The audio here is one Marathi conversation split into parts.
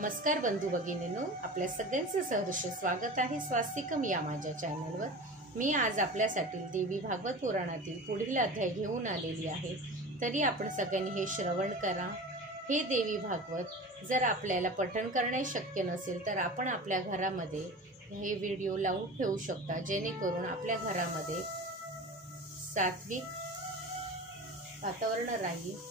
नमस्कार बंधू भगिनींनो, आपल्या सगळ्यांचं सहर्ष स्वागत आहे स्वास्तिकम या माझ्या चॅनलवर। मी आज आपल्यासाठी देवी भागवत पुराणातील पुढील अध्याय घेऊन आलेली आहे। तरी आपण सगळ्यांनी हे श्रवण करा। हे देवी भागवत जर आपल्याला पठण करणे शक्य नसेल तर आपण आपल्या घरामध्ये हे व्हिडिओ लावून ठेवू शकता, जेणेकरून आपल्या घरामध्ये सात्विक वातावरण राहील।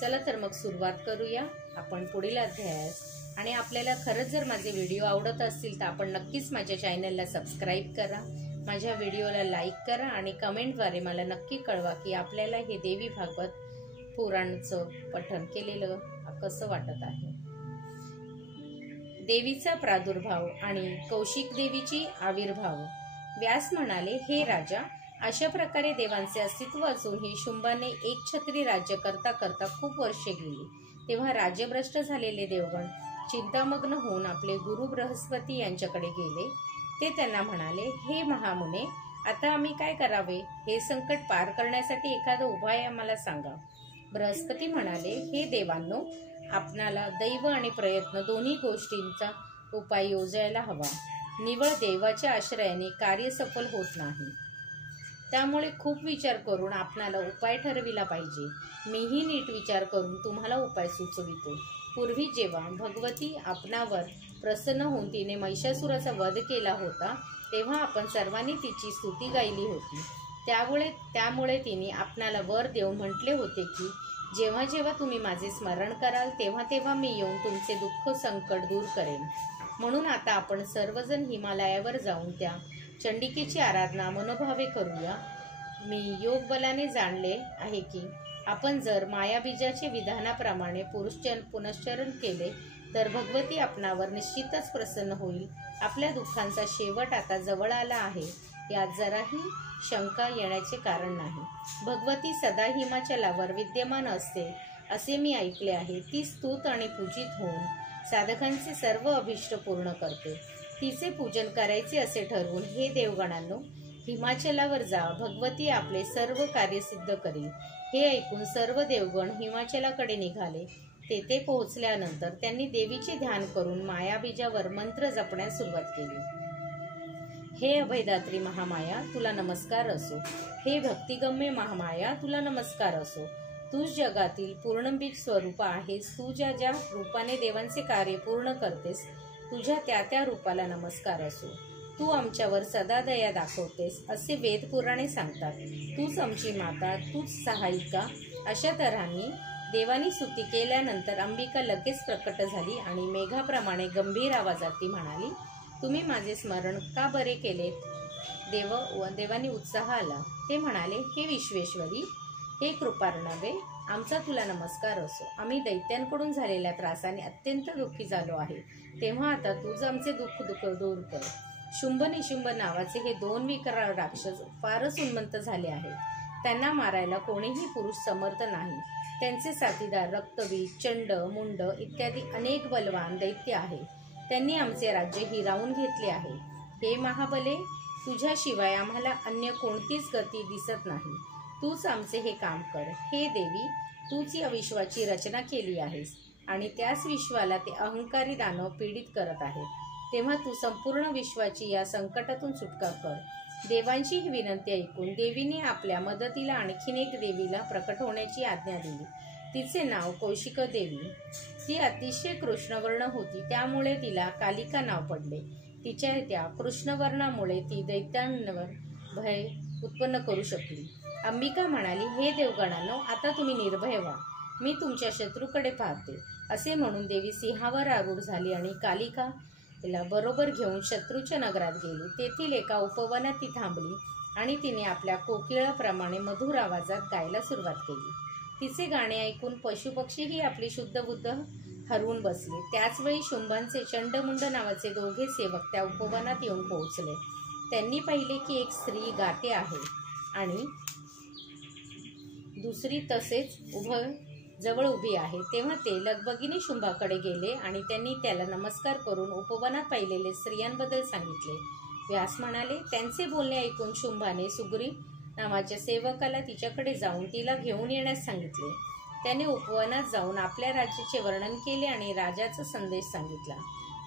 चला तर मग सुरुवात करूया आपण पुढील अध्यायास। आणि आपल्याला खरंच जर माझे व्हिडिओ आवडत असतील तर आपण नक्कीच माझ्या चॅनलला सबस्क्राईब करा, माझ्या व्हिडिओला लाईक करा आणि कमेंटद्वारे मला नक्की कळवा की आपल्याला हे देवी भागवत पुराणाचं पठण केलेलं कसं वाटत आहे। देवीचा प्रादुर्भाव आणि कौशिक देवीची आविर्भाव। व्यास म्हणाले, हे राजा, अशा प्रकारे देवांचे अस्तित्व असूनही शुंभाने एक छत्री राज्य करता करता खूप वर्षे गेली। तेव्हा राज्यभ्रष्ट झालेले देवगण चिंतामग्न होऊन आपले गुरु बृहस्पती यांच्याकडे गेले। ते त्यांना म्हणाले, हे महामुने, आता आम्ही काय करावे? हे संकट पार करण्यासाठी एखादा उपाय आम्हाला सांगा। बृहस्पती म्हणाले, हे देवांनो, आपणाला दैव आणि प्रयत्न दोन्ही गोष्टींचा उपाय योजायला हवा। निवळ देवाच्या आश्रयाने कार्य सफल होत नाही, त्यामुळे खूप विचार करून आपणाला उपाय ठरविला पाहिजे। मीही नीट विचार करून तुम्हाला उपाय सुचवितो। पूर्वी जेव्हा भगवती आपणावर प्रसन्न होऊन तिने महिषासुराचा वध केला होता, तेव्हा आपण सर्वांनी तिची स्तुती गायली होती। त्यामुळे तिने आपणाला वर देऊन म्हटले होते की जेव्हा जेव्हा तुम्ही माझे स्मरण कराल तेव्हा तेव्हा मी येऊन तुमचे दुःख संकट दूर करेन। म्हणून आता आपण सर्वजण हिमालयावर जाऊन त्या चंडिकेची आराधना मनोभावे करूया। मी योग बलाने जाणले आहे की आपण जर मायाबीजाचे विधानाप्रमाणे पुनश्चरण केले तर भगवती आपणावर निश्चितच प्रसन्न होईल। आपल्या दुःखांचा शेवट आता जवळ आला आहे, यात जराही शंका येण्याचे कारण नाही। भगवती सदा हिमाचलावर विद्यमान असते असे मी ऐकले आहे। ती स्तुत आणि पूजित होऊन साधकांचे सर्व अभिष्ट पूर्ण करते। तिचे पूजन करायचे असे ठरवून हे देवगणांनो, हिमाचलावर जा, भगवती आपले सर्व कार्य सिद्ध करील। हे ऐकून सर्व देवगण हिमाचलाकडे निघाले। तेथे पोहोचल्यानंतर त्यांनी देवीचे ध्यान करून मायाबीजावर मंत्र जपण्यास सुरुवात केली। हे अभयदात्री महामाया, तुला नमस्कार असो। हे भक्तिगम्य महामाया, तुला नमस्कार असो। तूच जगातील पूर्णबीज स्वरूप आहेस। तू ज्या ज्या रूपाने देवांचे कार्य पूर्ण करतेस, तुझ्या त्या त्या रूपाला नमस्कार असो। तू आमच्यावर सदा दया दाखवतेस असे वेद पुराणे सांगतात। तूच आमची माता, तूच सहायिका। अशा तऱ्हाने देवानी स्तुती केल्यानंतर अंबिका लगेच प्रकट झाली आणि मेघाप्रमाणे गंभीर आवाजात ती म्हणाली, तुम्ही माझे स्मरण का बरे केलेत? देवानी उत्साह आला। ते म्हणाले, हे विश्वेश्वरी, हे कृपार्णवे, आमचा तुला नमस्कार असो। आम्ही दैत्यांकडून झालेल्या त्रासाने अत्यंत दुःखी झालो आहे, तेव्हा आता तूच आमचे दुःख दूर कर। शुंभ निशुंभ नावाचे हे दोन विकराळ राक्षस फारच उन्मत्त झाले आहेत। त्यांना मारायला कोणीही पुरुष समर्थ नाही। त्यांचे साथीदार रक्तबीज, चंड, मुंड इत्यादी अनेक बलवान दैत्य आहेत। त्यांनी आमचे राज्य हिरावून घेतले आहे। हे महाबले, तुझ्याशिवाय आम्हाला अन्य कोणतीच गती दिसत नाही। तूच आमचे हे काम कर। हे देवी, तूच या विश्वाची रचना केली आहेस आणि त्याच विश्वाला ते अहंकारी दानव पीडित करत आहेत। तेव्हा तू संपूर्ण विश्वाची या संकटातून सुटका कर। देवांची ही विनंती ऐकून देवीने आपल्या मदतीला आणखीन एक देवीला प्रकट होण्याची आज्ञा दिली। तिचे नाव कौशिक देवी। ती अतिशय कृष्णवर्ण होती, त्यामुळे तिला कालिका नाव पडले। तिच्या त्या कृष्णवर्णामुळे ती दैत्यांवर भय उत्पन्न करू शकली। अंबिका म्हणाली, हे देवगणांनो, आता तुम्ही निर्भय व्हा, मी तुमच्या शत्रूकडे पाहते। असे म्हणून देवी सिंहावर आरूढ झाली आणि कालिका तिला बरोबर घेऊन शत्रूच्या नगरात गेली। तेथील एका उपवनात ती थांबली आणि तिने आपल्या कोकिळाप्रमाणे मधुर आवाजात गायला सुरुवात केली। तिचे गाणे ऐकून पशुपक्षीही आपली शुद्ध बुद्ध हरवून बसले। त्याचवेळी शुंभांचे चंडमुंड नावाचे दोघे सेवक त्या उपवनात येऊन पोहोचले। त्यांनी पाहिले की एक स्त्री गाते आहे आणि दुसरी तसेच जवळ उभी आहे। तेव्हा ते लगबगीने शुंभाकडे गेले आणि त्यांनी त्याला नमस्कार करून उपवनात पाहिलेले स्त्रियांबद्दल सांगितले। व्यास म्हणाले, त्यांचे बोलणे ऐकून शुंभाने सुग्रीव नावाच्या सेवकाला तिच्याकडे जाऊन तिला घेऊन येण्यास सांगितले। त्याने उपवनात जाऊन आपल्या राज्याचे वर्णन केले आणि राजाचा संदेश सांगितला.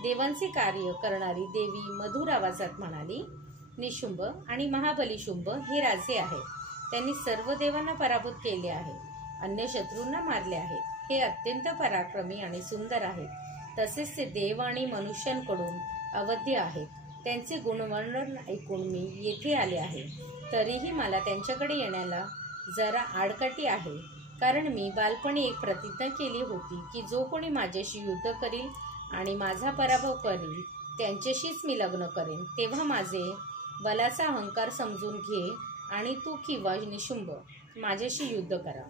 देवांचे कार्य करणारी देवी मधुर आवाजात म्हणाली, निशुंभ आणि महाबली शुंभ हे राजे आहेत. त्यांनी सर्व देवांना पराभूत केले आहे, अन्य शत्रूंना मारले आहे. हे अत्यंत पराक्रमी आणि सुंदर आहेत. तसेच ते देव आणि मनुष्यांकडून अवध्य आहेत. त्यांचे गुणवर्णन ऐकून मी येथे आले आहे. तरीही मला त्यांच्याकडे येण्याला जरा आडकाठी आहे, कारण मी बालपणी एक प्रतिज्ञा केली होती की जो कोणी माझ्याशी युद्ध करील आणि माझा पराभव करील त्यांच्याशीच मी लग्न करेन. तेव्हा माझे बलाचा अहंकार समजून घे आणि तू किंवा निशुंभ माझ्याशी युद्ध करा.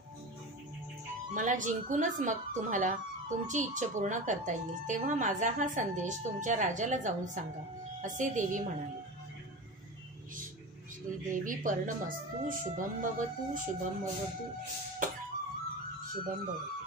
मला जिंकूनच मग तुम्हाला तुमची इच्छा पूर्ण करता येईल. तेव्हा माझा हा संदेश तुमच्या राजाला जाऊन सांगा, असे देवी म्हणाली. श्रीदेवी पर्णमस्तु. शुभम भवतु. शुभम भवतु. शुभम भवतु.